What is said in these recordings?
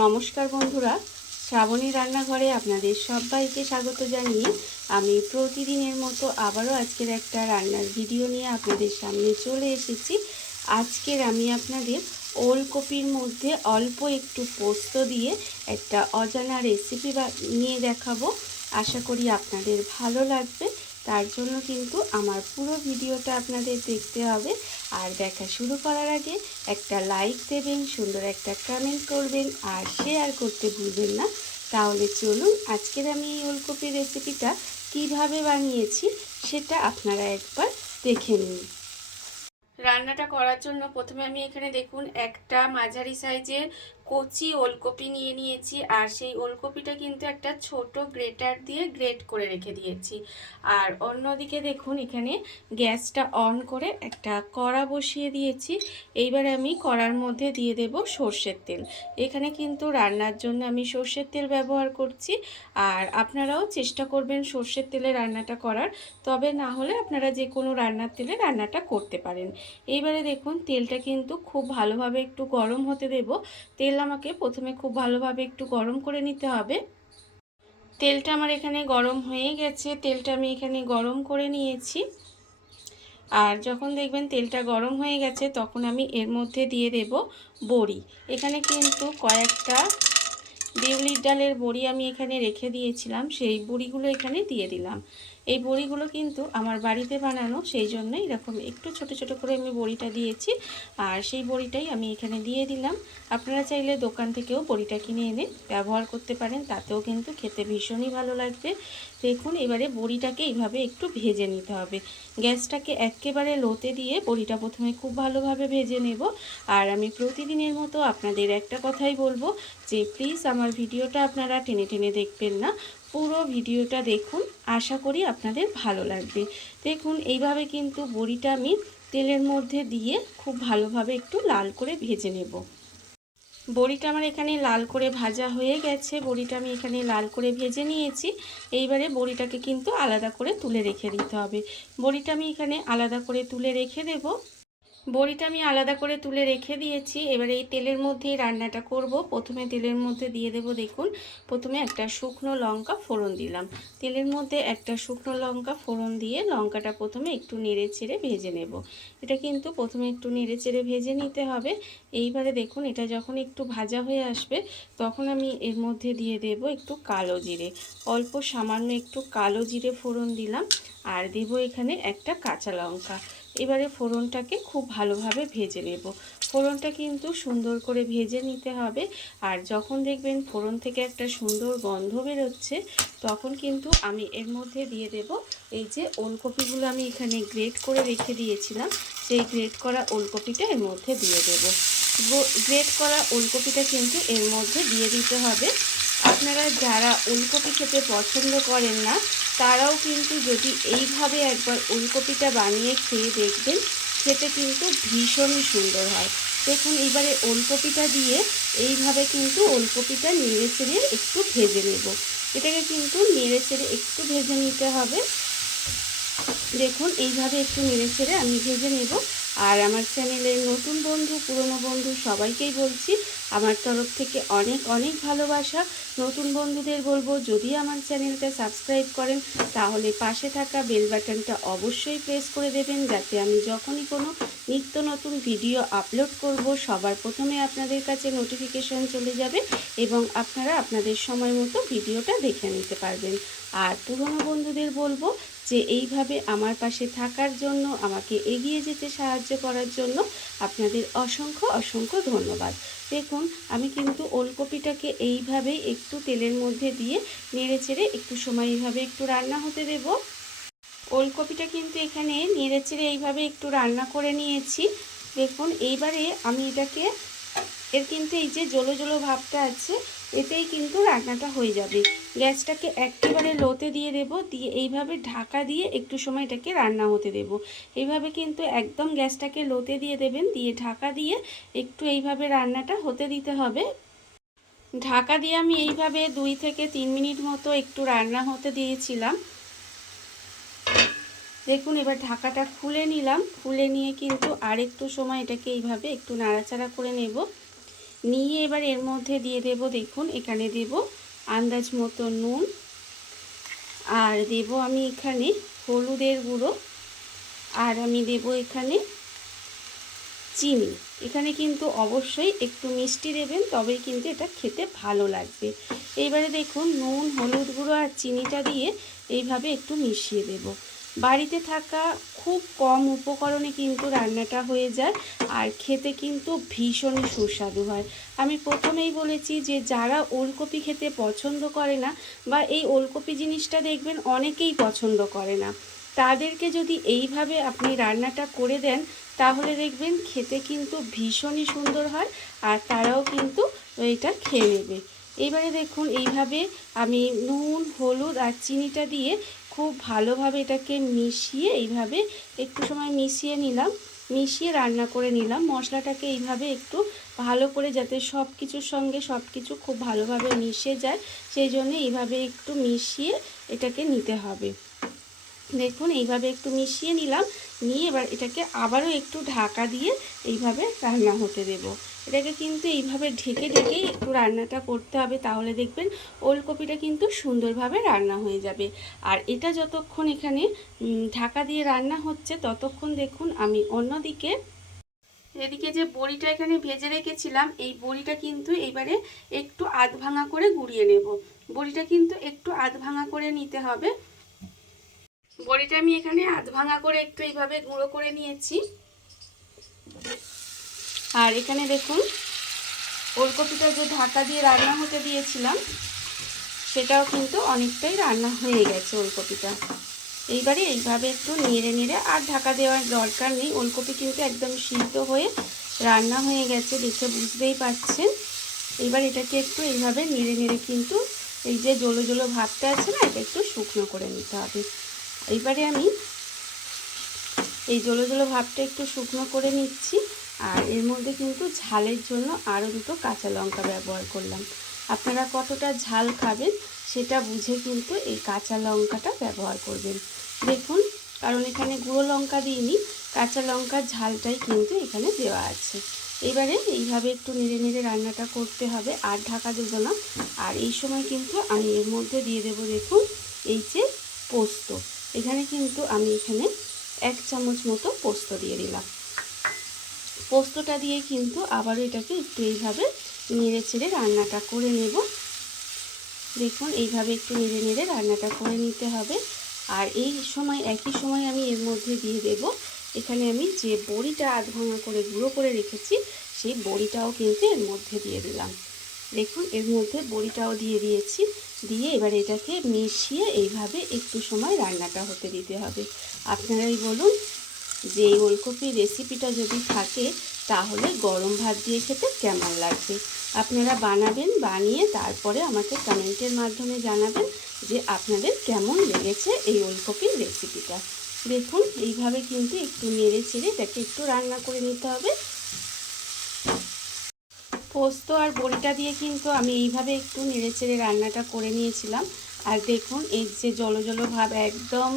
নমস্কার বন্ধুরা, শ্রাবণী রান্নাঘরে আপনাদের সবাইকে স্বাগত জানিয়ে আমি প্রতিদিনের মতো আবারও আজকের একটা রান্নার ভিডিও নিয়ে আপনাদের সামনে চলে এসেছি। আজকের আমি আপনাদের ওলকপির মধ্যে অল্প একটু পোস্ত দিয়ে একটা অজানা রেসিপি নিয়ে দেখাবো। আশা করি আপনাদের ভালো লাগবে। তার জন্য কিন্তু আমার পুরো ভিডিওটা আপনাদের দেখতে হবে। আর দেখা শুরু করার আগে একটা লাইক দেবেন, সুন্দর একটা কমেন্ট করবেন আর শেয়ার করতে ভুলবেন না। তাহলে চলুন আজকের আমি এই ওলকপির রেসিপিটা কিভাবে বানিয়েছি সেটা আপনারা একবার দেখে নিন। রান্নাটা করার জন্য প্রথমে আমি এখানে দেখুন একটা মাঝারি সাইজের কচি ওলকপি নিয়ে নিয়েছি। আর সেই ওলকপিটা কিন্তু একটা ছোট গ্রেটার দিয়ে গ্রেট করে রেখে দিয়েছি। আর অন্যদিকে দেখুন এখানে গ্যাসটা অন করে একটা কড়া বসিয়ে দিয়েছি। এইবারে আমি কড়ার মধ্যে দিয়ে দেব সর্ষের তেল। এখানে কিন্তু রান্নার জন্য আমি সর্ষের তেল ব্যবহার করছি। আর আপনারাও চেষ্টা করবেন সর্ষের তেলে রান্নাটা করার, তবে না হলে আপনারা যে কোনো রান্নার তেলে রান্নাটা করতে পারেন। এইবারে দেখুন তেলটা কিন্তু খুব ভালোভাবে একটু গরম হতে দেব। তেল আমাকে প্রথমে খুব ভালোভাবে একটু গরম করে নিতে হবে। তেলটা আমার এখানে গরম হয়ে গেছে, তেলটা আমি এখানে গরম করে নিয়েছি। আর যখন দেখবেন তেলটা গরম হয়ে গেছে তখন আমি এর মধ্যে দিয়ে দেব বড়ি। এখানে কিন্তু কয়েকটা বিউলির ডালের বড়ি আমি এখানে রেখে দিয়েছিলাম, সেই বড়িগুলো এখানে দিয়ে দিলাম। এই বড়িগুলো কিন্তু আমার বাড়িতে বানানো, সেই জন্য এরকম একটু ছোট ছোট করে আমি বড়িটা দিয়েছি। আর সেই বড়িটাই আমি এখানে দিয়ে দিলাম। আপনারা চাইলে দোকান থেকেও বড়িটা কিনে এনে ব্যবহার করতে পারেন, তাতেও কিন্তু খেতে ভীষণই ভালো লাগবে। দেখুন এবারে বড়িটাকে এইভাবে একটু ভেজে নিতে হবে। গ্যাসটাকে একেবারে লোতে দিয়ে বড়িটা প্রথমে খুব ভালোভাবে ভেজে নেব। আর আমি প্রতিদিনের মতো আপনাদের একটা কথাই বলবো যে প্লিজ আমার ভিডিওটা আপনারা টেনে টেনে দেখবেন না, পুরো ভিডিওটা দেখুন, আশা করি আপনাদের ভালো লাগবে। দেখুন এইভাবে কিন্তু বড়িটা আমি তেলের মধ্যে দিয়ে খুব ভালোভাবে একটু লাল করে ভেজে নেব। বড়িটা আমার এখানে লাল করে ভাজা হয়ে গেছে, বড়িটা আমি এখানে লাল করে ভেজে নিয়েছি। এইবারে বড়িটাকে কিন্তু আলাদা করে তুলে রেখে দিতে হবে। বড়িটা আমি এখানে আলাদা করে তুলে রেখে দেব। বড়িটা আমি আলাদা করে তুলে রেখে দিয়েছি। এবারে এই তেলের মধ্যেই রান্নাটা করব। প্রথমে তেলের মধ্যে দিয়ে দেব, দেখুন প্রথমে একটা শুকনো লঙ্কা ফোড়ন দিলাম। তেলের মধ্যে একটা শুকনো লঙ্কা ফোড়ন দিয়ে লঙ্কাটা প্রথমে একটু নেড়ে চেড়ে ভেজে নেব। এটা কিন্তু প্রথমে একটু নেড়ে চেড়ে ভেজে নিতে হবে। এইবারে দেখুন এটা যখন একটু ভাজা হয়ে আসবে তখন আমি এর মধ্যে দিয়ে দেব একটু কালো জিরে। অল্প সামান্য একটু কালো জিরে ফোড়ন দিলাম। আর দেব এখানে একটা কাঁচা লঙ্কা। এবারে ফোড়নটাকে খুব ভালোভাবে ভেজে নেব। ফোড়নটা কিন্তু সুন্দর করে ভেজে নিতে হবে। আর যখন দেখবেন ফোড়ন থেকে একটা সুন্দর গন্ধ বেরোচ্ছে তখন কিন্তু আমি এর মধ্যে দিয়ে দেব এই যে ওলকপিগুলো আমি এখানে গ্রেট করে রেখে দিয়েছিলাম, সেই গ্রেট করা ওলকপিটা এর মধ্যে দিয়ে দেব। গ্রেট করা ওলকপিটা কিন্তু এর মধ্যে দিয়ে দিতে হবে। আপনারা যারা ওলকপি খেতে পছন্দ করেন না তারাও কিন্তু যদি এইভাবে একবার ওলকপিটা বানিয়ে খেয়ে দেখবেন, খেতে কিন্তু ভীষণই সুন্দর হয়। দেখুন এবারে ওলকপিটা দিয়ে এইভাবে কিন্তু ওলকপিটা নেড়ে চেড়ে একটু ভেজে নেব। এটাকে কিন্তু নেড়ে চেড়ে একটু ভেজে নিতে হবে। দেখুন এইভাবে একটু নেড়ে চেড়ে আমি ভেজে নেব। আর আমার চ্যানেলের নতুন বন্ধু পুরনো বন্ধু সবাইকেই বলছি আমার তরফ থেকে অনেক অনেক ভালোবাসা। নতুন বন্ধুদের বলবো যদি আমার চ্যানেলটা সাবস্ক্রাইব করেন তাহলে পাশে থাকা বেল বাটনটা অবশ্যই প্রেস করে দেবেন, যাতে আমি যখনই কোনো নিত্য নতুন ভিডিও আপলোড করব সবার প্রথমে আপনাদের কাছে নোটিফিকেশন চলে যাবে এবং আপনারা আপনাদের সময় মতো ভিডিওটা দেখে নিতে পারবেন। আর পুরনো বন্ধুদের বলবো যে এইভাবে আমার পাশে থাকার জন্য, আমাকে এগিয়ে যেতে সাহায্য করার জন্য আপনাদের অসংখ্য অসংখ্য ধন্যবাদ। দেখুন আমি কিন্তু ওলকপিটাকে এইভাবেই একটু তেলের মধ্যে দিয়ে নেড়ে চেড়ে একটু সময় এইভাবে একটু রান্না হতে দেব। ওলকপিটা কিন্তু এখানে নেড়ে চেড়ে এইভাবে একটু রান্না করে নিয়েছি। দেখুন এইবারে আমি এটাকে, এর কিন্তু এই যে জলো জলো ভাবটা আছে এতেই কিন্তু রান্নাটা হয়ে যাবে। গ্যাসটাকে একেবারে লোতে দিয়ে দেব, দিয়ে এইভাবে ঢাকা দিয়ে একটু সময় এটাকে রান্না হতে দেব। এইভাবে কিন্তু একদম গ্যাসটাকে লোতে দিয়ে দেবেন, দিয়ে ঢাকা দিয়ে একটু এইভাবে রান্নাটা হতে দিতে হবে। ঢাকা দিয়ে আমি এইভাবে 2 থেকে 3 মিনিট মতো একটু রান্না হতে দিয়েছিলাম। দেখুন এবার ঢাকাটা খুলে নিলাম, খুলে নিয়ে কিন্তু আর একটু সময় এটাকে এইভাবে একটু নাড়াচাড়া করে নেব। নিয়ে এবার এর মধ্যে দিয়ে দেব, দেখুন এখানে দেব আন্দাজ মতো নুন, আর দেব আমি এখানে হলুদের গুঁড়ো, আর আমি দেব এখানে চিনি। এখানে কিন্তু অবশ্যই একটু মিষ্টি দেবেন, তবেই কিন্তু এটা খেতে ভালো লাগবে। এইবারে দেখুন নুন, হলুদ গুঁড়ো আর চিনিটা দিয়ে এইভাবে একটু মিশিয়ে দেব। বাড়িতে থাকা খুব কম উপকরণে কিন্তু রান্নাটা হয়ে যায়, আর খেতে কিন্তু ভীষণই সুস্বাদু হয়। আমি প্রথমেই বলেছি যে যারা ওলকপি খেতে পছন্দ করে না, বা এই ওলকপি জিনিসটা দেখবেন অনেকেই পছন্দ করে না, তাদেরকে যদি এইভাবে আপনি রান্নাটা করে দেন, তাহলে দেখবেন খেতে কিন্তু ভীষণই সুন্দর হয়, আর তারাও কিন্তু এটা খেয়ে নেবে। এবারে দেখুন এইভাবে আমি নুন, হলুদ আর চিনিটা দিয়ে খুব ভালোভাবে এটাকে মিশিয়ে এইভাবে একটু সময় মিশিয়ে নিলাম, মিশিয়ে রান্না করে নিলাম। মশলাটাকে এইভাবে একটু ভালো করে যাতে সব কিছুর সঙ্গে সব কিছু খুব ভালোভাবে মিশে যায়, সেই জন্য এইভাবে একটু মিশিয়ে এটাকে নিতে হবে। দেখুন এইভাবে একটু মিশিয়ে নিলাম, নিয়ে এবার এটাকে আবারও একটু ঢাকা দিয়ে এইভাবে রান্না হতে দেব। এটাকে কিন্তু এইভাবে ঢেকে ঢেকেই একটু রান্নাটা করতে হবে, তাহলে দেখবেন ওলকপিটা কিন্তু সুন্দরভাবে রান্না হয়ে যাবে। আর এটা যতক্ষণ এখানে ঢাকা দিয়ে রান্না হচ্ছে, ততক্ষণ দেখুন আমি অন্যদিকে এদিকে যে বড়িটা এখানে ভেজে রেখেছিলাম, এই বড়িটা কিন্তু এবারে একটু আধ ভাঙা করে গুঁড়িয়ে নেব। বড়িটা কিন্তু একটু আধ ভাঙা করে নিতে হবে। বড়িটা আমি এখানে আধ ভাঙা করে একটু এইভাবে গুঁড়ো করে নিয়েছি। আর এখানে দেখুন ওলকপিটা যে ঢাকা দিয়ে রান্না হতে দিয়েছিলাম, সেটাও কিন্তু অনেকটাই রান্না হয়ে গেছে ওলকপিটা। এইবারে এইভাবে একটু নেড়ে নেড়ে, আর ঢাকা দেওয়ার দরকার নেই, ওলকপি কিন্তু একদম সিদ্ধ হয়ে রান্না হয়ে গেছে, দেখে বুঝতেই পাচ্ছেন। এবার এটাকে একটু এইভাবে নেড়ে নেড়ে কিন্তু এই যে জলো জলো ভাবটা আছে না, এটা একটু শুকনো করে নিতে হবে। এইবারে আমি এই জলো জলো ভাবটা একটু শুকনো করে নিচ্ছি, আর এর মধ্যে কিন্তু ঝালের জন্য আরও দুটো কাঁচা লঙ্কা ব্যবহার করলাম। আপনারা কতটা ঝাল খাবেন সেটা বুঝে কিন্তু এই কাঁচা লঙ্কাটা ব্যবহার করবেন। দেখুন, কারণ এখানে গুঁড়ো লঙ্কা দিইনি, কাঁচা লঙ্কার ঝালটাই কিন্তু এখানে দেওয়া আছে। এবারে এইভাবে একটু নেড়ে নেড়ে রান্নাটা করতে হবে, আর ঢাকা দেবো না। আর এই সময় কিন্তু আমি এর মধ্যে দিয়ে দেবো, দেখুন এই যে পোস্ত, এখানে কিন্তু আমি এখানে 1 চামচ মতো পোস্ত দিয়ে দিলাম। পোস্তটা দিয়ে কিন্তু আবারও এটাকে একটু এইভাবে নেড়ে চেড়ে রান্নাটা করে নেব। দেখুন এইভাবে একটু নেড়ে নেড়ে রান্নাটা করে নিতে হবে। আর এই সময় একই সময় আমি এর মধ্যে দিয়ে দেব, এখানে আমি যে বড়িটা আধ ভাঙা করে গুঁড়ো করে রেখেছি, সেই বড়িটাও কিন্তু এর মধ্যে দিয়ে দিলাম। দেখুন এর মধ্যে বড়িটাও দিয়ে দিয়েছি, দিয়ে এবার এটাকে মিশিয়ে এইভাবে একটু সময় রান্নাটা হতে দিতে হবে। আপনারাই বলুন যে এই ওলকপির রেসিপিটা যদি থাকে, তাহলে গরম ভাত দিয়ে খেতে কেমন লাগবে। আপনারা বানাবেন, বানিয়ে তারপরে আমাকে কমেন্টের মাধ্যমে জানাবেন যে আপনাদের কেমন লেগেছে এই ওলকপির রেসিপিটা। দেখুন এইভাবে কিন্তু একটু নেড়ে চেড়ে এটাকে একটু রান্না করে নিতে হবে। পোস্ত আর বড়িটা দিয়ে কিন্তু আমি এইভাবে একটু নেড়ে চেড়ে রান্নাটা করে নিয়েছিলাম। আর দেখুন এই যে জলো জলো ভাব একদম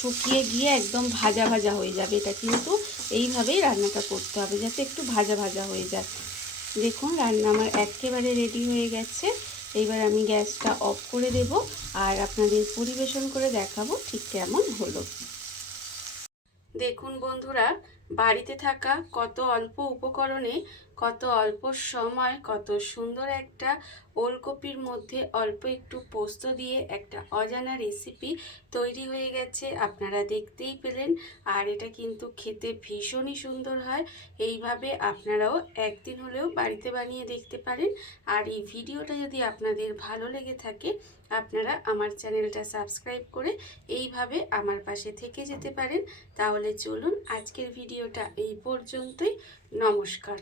শুকিয়ে গিয়ে একদম ভাজা ভাজা হয়ে যাবে, এটা কিন্তু এইভাবেই রান্নাটা করতে হবে যাতে একটু ভাজা ভাজা হয়ে যায়। দেখুন রান্না আমার একেবারে রেডি হয়ে গেছে। এইবার আমি গ্যাসটা অফ করে দেব, আর আপনাদের পরিবেশন করে দেখাবো ঠিক কেমন হলো। দেখুন বন্ধুরা, বাড়িতে থাকা কত অল্প উপকরণে, কত অল্প সময়, কত সুন্দর একটা ওলকপির মধ্যে অল্প একটু পোস্ত দিয়ে একটা অজানা রেসিপি তৈরি হয়ে গেছে, আপনারা দেখতেই পেলেন। আর এটা কিন্তু খেতে ভীষণই সুন্দর হয়। এইভাবে আপনারাও একদিন হলেও বাড়িতে বানিয়ে দেখতে পারেন। আর এই ভিডিওটা যদি আপনাদের ভালো লেগে থাকে, আপনারা আমার চ্যানেলটা সাবস্ক্রাইব করে এইভাবে আমার পাশে থেকে যেতে পারেন। তাহলে চলুন আজকের ভিডিওটা এই পর্যন্তই। নমস্কার।